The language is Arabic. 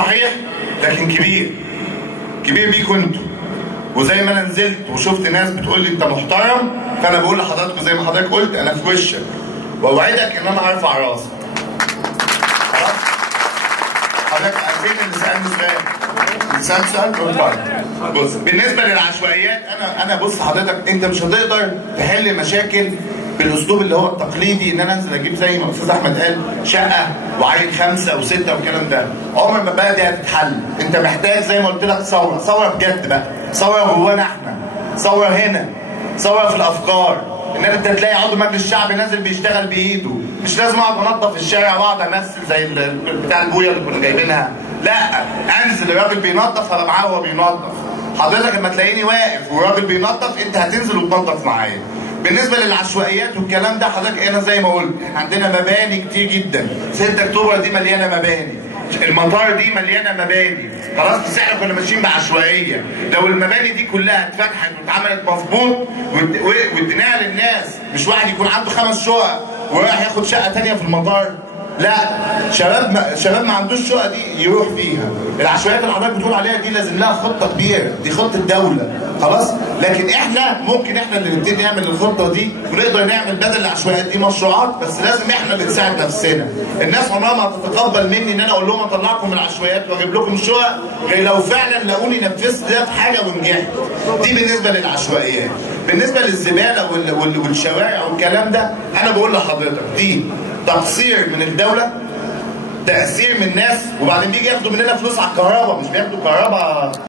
صحيح، لكن كبير بيكوا انتوا. وزي ما انا نزلت وشفت ناس بتقول لي انت محترم، فانا بقول لحضراتكم زي ما حضرتك قلت انا في وشك، واوعدك ان انا هرفع راسك. خلاص؟ حضرتك فين اللي سالني سؤال؟ سالت سؤال بص، بالنسبه للعشوائيات انا بص حضرتك، انت مش هتقدر تحل مشاكل بالاسلوب اللي هو التقليدي، ان انا انزل اجيب زي ما الاستاذ احمد قال شقه وعين 5 و6 والكلام ده. عمر ما بقى دي هتتحل. انت محتاج زي ما قلت لك ثوره بجد بقى، ثوره جوانا احنا، ثوره هنا، ثوره في الافكار. ان انت تلاقي عضو مجلس الشعب نازل بيشتغل بايده، مش لازم اقعد انظف الشارع واقعد امثل زي بتاع البويه اللي كنا جايبينها، لا، انزل الراجل بينظف هبقى معاه وهو بينظف. حضرتك لما تلاقيني واقف والراجل بينظف انت هتنزل وتنظف معايا. بالنسبه للعشوائيات والكلام ده حضرتك انا زي ما قلت احنا عندنا مباني كتير جدا، 6 اكتوبر دي مليانه مباني، المطار دي مليانه مباني، خلاص، بس احنا كنا ماشيين بعشوائيه. لو المباني دي كلها اتفتحت واتعملت مظبوط واديناها للناس، مش واحد يكون عنده 5 شقق ورايح ياخد شقه ثانيه في المطار، لا، شباب ما عندوش شقه دي يروح فيها. العشوائيات اللي حضرتك بتقول عليها دي لازم لها خطه كبيره، دي خطه دوله، خلاص؟ لكن احنا ممكن احنا اللي نبتدي نعمل الخطه دي ونقدر نعمل بدل العشوائيات دي مشروعات، بس لازم احنا اللي نساعد نفسنا. الناس عمرها ما هتتقبل مني ان انا اقول لهم اطلعكم من العشوائيات واجيب لكم شقق غير لو فعلا لقوني نفذت ده في حاجه ونجحت. دي بالنسبه للعشوائيات. بالنسبه للزباله والشوارع والكلام ده، انا بقول لحضرتك دي تقصير من الدوله، تأثير من الناس، وبعدين بيجي ياخدوا مننا فلوس على الكهرباء، مش بياخدوا كهرباء